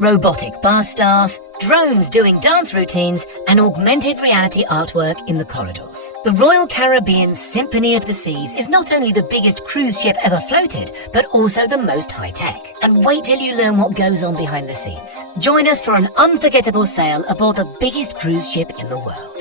robotic bar staff, drones doing dance routines, and augmented reality artwork in the corridors. The Royal Caribbean's Symphony of the Seas is not only the biggest cruise ship ever floated, but also the most high-tech. And wait till you learn what goes on behind the scenes. Join us for an unforgettable sail aboard the biggest cruise ship in the world.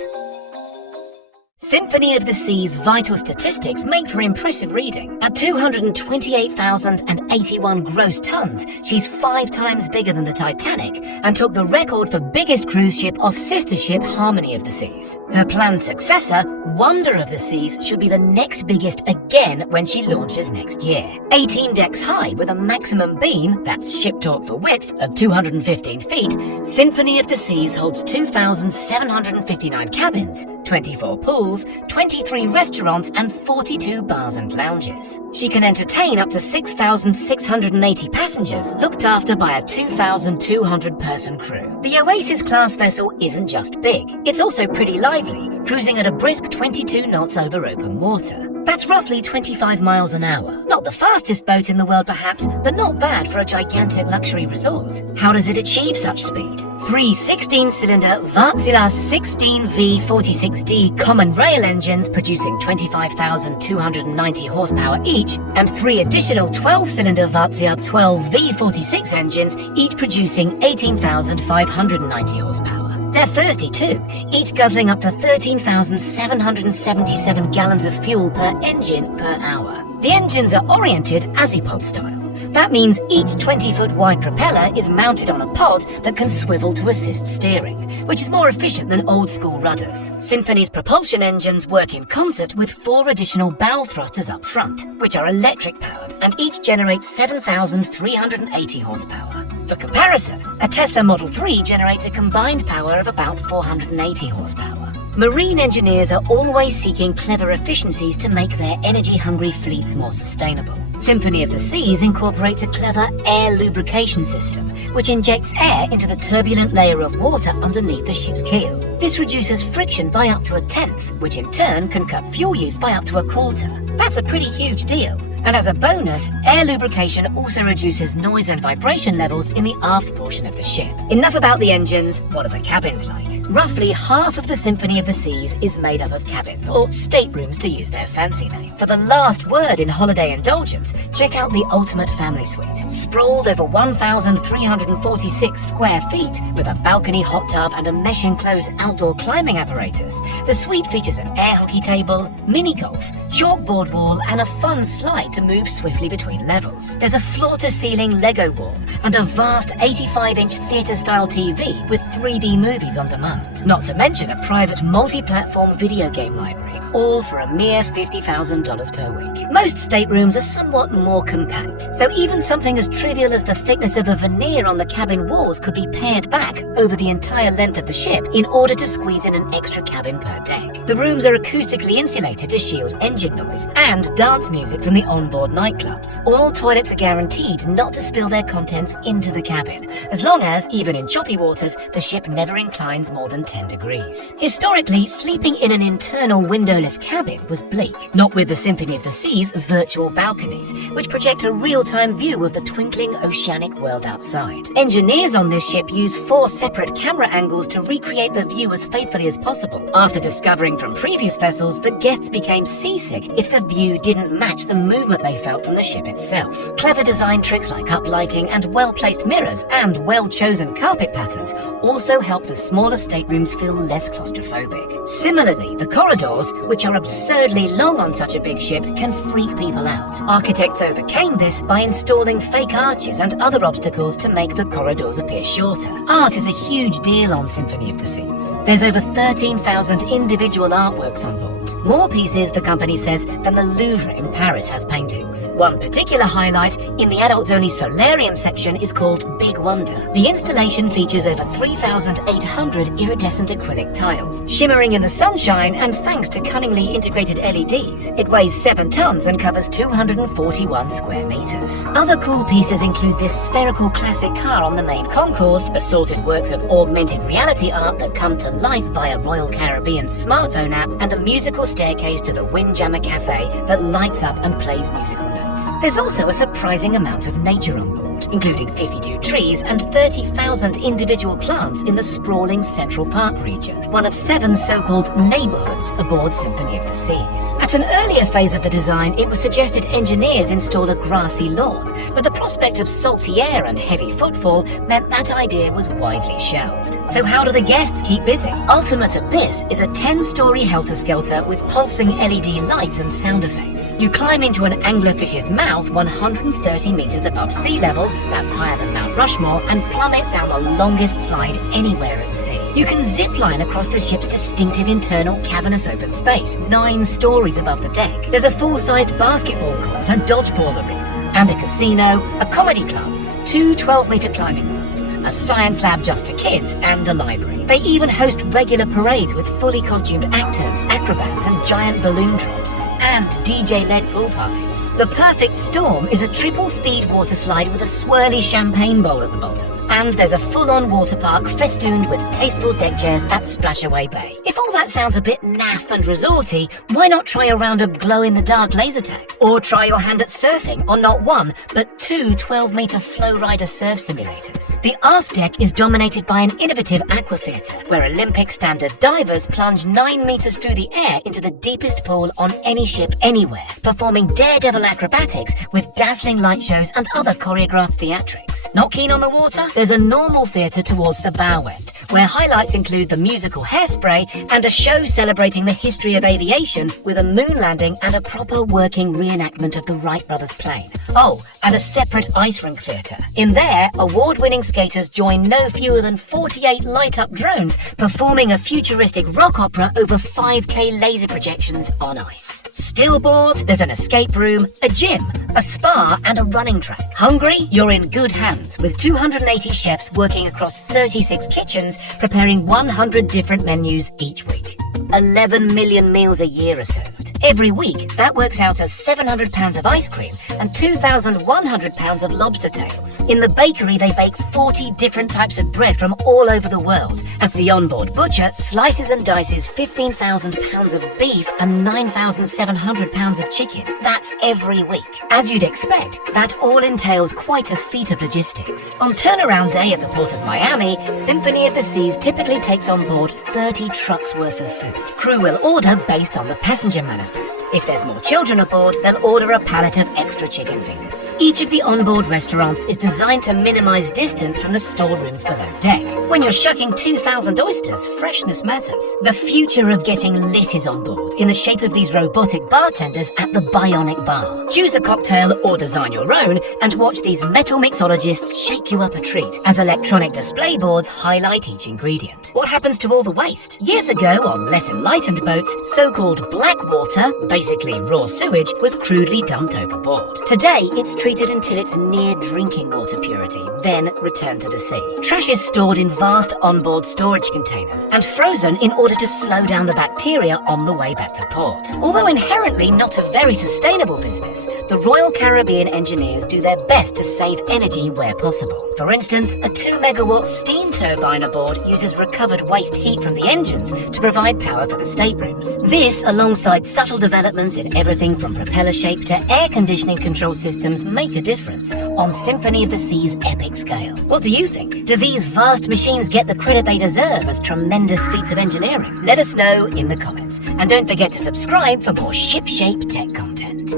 Symphony of the Sea's vital statistics make for impressive reading. At 228,081 gross tons, she's 5 times bigger than the Titanic and took the record for biggest cruise ship off sister ship Harmony of the Seas. Her planned successor, Wonder of the Seas, should be the next biggest again when she launches next year. 18 decks high with a maximum beam, that's ship talk for width, of 215 feet, Symphony of the Seas holds 2,759 cabins, 24 pools, 23 restaurants and 42 bars and lounges. She can entertain up to 6,680 passengers, looked after by a 2,200-person crew. The Oasis class vessel isn't just big, it's also pretty lively, cruising at a brisk 22 knots over open water. That's roughly 25 miles an hour. Not the fastest boat in the world perhaps, but not bad for a gigantic luxury resort. How does it achieve such speed? 3 16-cylinder Wärtsilä 16V46D common rail engines producing 25,290 horsepower each, and 3 additional 12-cylinder Wärtsilä 12V46 engines, each producing 18,590 horsepower. They're thirsty too, each guzzling up to 13,777 gallons of fuel per engine per hour. The engines are oriented Azipod style. That means each 20-foot wide propeller is mounted on a pod that can swivel to assist steering, which is more efficient than old-school rudders. Symphony's propulsion engines work in concert with 4 additional bow thrusters up front, which are electric-powered, and each generates 7,380 horsepower. For comparison, a Tesla Model 3 generates a combined power of about 480 horsepower. Marine engineers are always seeking clever efficiencies to make their energy-hungry fleets more sustainable. Symphony of the Seas incorporates a clever air lubrication system, which injects air into the turbulent layer of water underneath the ship's keel. This reduces friction by up to 1/10, which in turn can cut fuel use by up to 1/4. That's a pretty huge deal. And as a bonus, air lubrication also reduces noise and vibration levels in the aft portion of the ship. Enough about the engines, what are the cabins like? Roughly half of the Symphony of the Seas is made up of cabins, or staterooms to use their fancy name. For the last word in holiday indulgence, check out the Ultimate Family Suite. Sprawled over 1,346 square feet, with a balcony hot tub and a mesh-enclosed outdoor climbing apparatus, the suite features an air hockey table, mini-golf, chalkboard wall, and a fun slide to move swiftly between levels. There's a floor-to-ceiling Lego wall and a vast 85-inch theatre-style TV with 3D movies on demand. Not to mention a private multi-platform video game library, all for a mere $50,000 per week. Most staterooms are somewhat more compact, so even something as trivial as the thickness of a veneer on the cabin walls could be pared back over the entire length of the ship in order to squeeze in an extra cabin per deck. The rooms are acoustically insulated to shield engine noise and dance music from the onboard nightclubs. All toilets are guaranteed not to spill their contents into the cabin, as long as, even in choppy waters, the ship never inclines more than 10 degrees. Historically, sleeping in an internal windowless cabin was bleak, not with the Symphony of the Sea's virtual balconies, which project a real-time view of the twinkling oceanic world outside. Engineers on this ship use 4 separate camera angles to recreate the view as faithfully as possible. After discovering from previous vessels that guests became seasick if the view didn't match the movement they felt from the ship itself. Clever design tricks like uplighting and well-placed mirrors and well-chosen carpet patterns also help the smaller staterooms feel less claustrophobic. Similarly, the corridors, which are absurdly long on such a big ship, can freak people out. Architects overcame this by installing fake arches and other obstacles to make the corridors appear shorter. Art is a huge deal on Symphony of the Seas. There's over 13,000 individual artworks on board. More pieces, the company says, than the Louvre in Paris has paintings. One particular highlight in the adults-only solarium section is called Big Wonder. The installation features over 3,800 iridescent acrylic tiles, shimmering in the sunshine, and thanks to cunningly integrated LEDs, it weighs 7 tons and covers 241 square meters. Other cool pieces include this spherical classic car on the main concourse, assorted works of augmented reality art that come to life via Royal Caribbean's smartphone app, and a musical staircase to the Windjammer Cafe that lights up and plays musical notes. There's also a surprising amount of nature on board. aboard, including 52 trees and 30,000 individual plants in the sprawling Central Park region, one of 7 so-called neighborhoods aboard Symphony of the Seas. At an earlier phase of the design, it was suggested engineers install a grassy lawn, but the prospect of salty air and heavy footfall meant that idea was wisely shelved. So how do the guests keep busy? Ultimate Abyss is a 10-story helter-skelter with pulsing LED lights and sound effects. You climb into an anglerfish's mouth 130 meters above sea level, that's higher than Mount Rushmore, and plummet down the longest slide anywhere at sea. You can zip line across the ship's distinctive internal cavernous open space, 9 stories above the deck. There's a full-sized basketball court and dodgeball arena, and a casino, a comedy club, 2 12-meter climbing walls, a science lab just for kids, and a library. They even host regular parades with fully costumed actors, acrobats, and giant balloon drops, and DJ-led pool parties. The perfect storm is a triple-speed water slide with a swirly champagne bowl at the bottom. And there's a full-on water park festooned with tasteful deck chairs at Splashaway Bay. If all that sounds a bit naff and resorty, why not try a round of glow-in-the-dark laser tag? Or try your hand at surfing on not 1, but 2 12-meter flow rider surf simulators. The aft deck is dominated by an innovative aqua theatre, where Olympic standard divers plunge 9 meters through the air into the deepest pool on any ship anywhere, performing daredevil acrobatics with dazzling light shows and other choreographed theatrics. Not keen on the water? There's a normal theatre towards the bow end, where highlights include the musical Hairspray and a show celebrating the history of aviation with a moon landing and a proper working reenactment of the Wright brothers plane. Oh, and a separate ice rink theatre. In there, award-winning skaters join no fewer than 48 light-up drones performing a futuristic rock opera over 5K laser projections on ice. Still bored? There's an escape room, a gym, a spa, and a running track. Hungry? You're in good hands with 280 chefs working across 36 kitchens, preparing 100 different menus each week. 11 million meals a year are served. Every week, that works out as 700 pounds of ice cream and 2,100 pounds of lobster tails. In the bakery, they bake 40 different types of bread from all over the world, as the onboard butcher slices and dices 15,000 pounds of beef and 9,700 pounds of chicken. That's every week. As you'd expect, that all entails quite a feat of logistics. On turnaround day at the port of Miami, Symphony of the Seas typically takes on board 30 trucks worth of food. Crew will order based on the passenger manifest. If there's more children aboard, they'll order a pallet of extra chicken fingers. Each of the onboard restaurants is designed to minimize distance from the storerooms below deck. When you're shucking 2,000 oysters, freshness matters. The future of getting lit is on board, in the shape of these robotic bartenders at the Bionic Bar. Choose a cocktail or design your own, and watch these metal mixologists shake you up a treat as electronic display boards highlight each ingredient. What happens to all the waste? Years ago, on less enlightened boats, so-called black water, basically raw sewage, was crudely dumped overboard. Today, it's treated until it's near drinking water purity, then returned to the sea. Trash is stored in vast onboard storage containers and frozen in order to slow down the bacteria on the way back to port. Although inherently not a very sustainable business, the Royal Caribbean engineers do their best to save energy where possible. For instance, a 2-megawatt steam turbine aboard uses recovered waste heat from the engines to provide power for the staterooms. This, alongside subtle developments in everything from propeller shape to air conditioning control systems, make a difference on Symphony of the Sea's epic scale. What do you think? Do these vast machines get the credit they deserve as tremendous feats of engineering? Let us know in the comments. And don't forget to subscribe for more ship-shape tech content.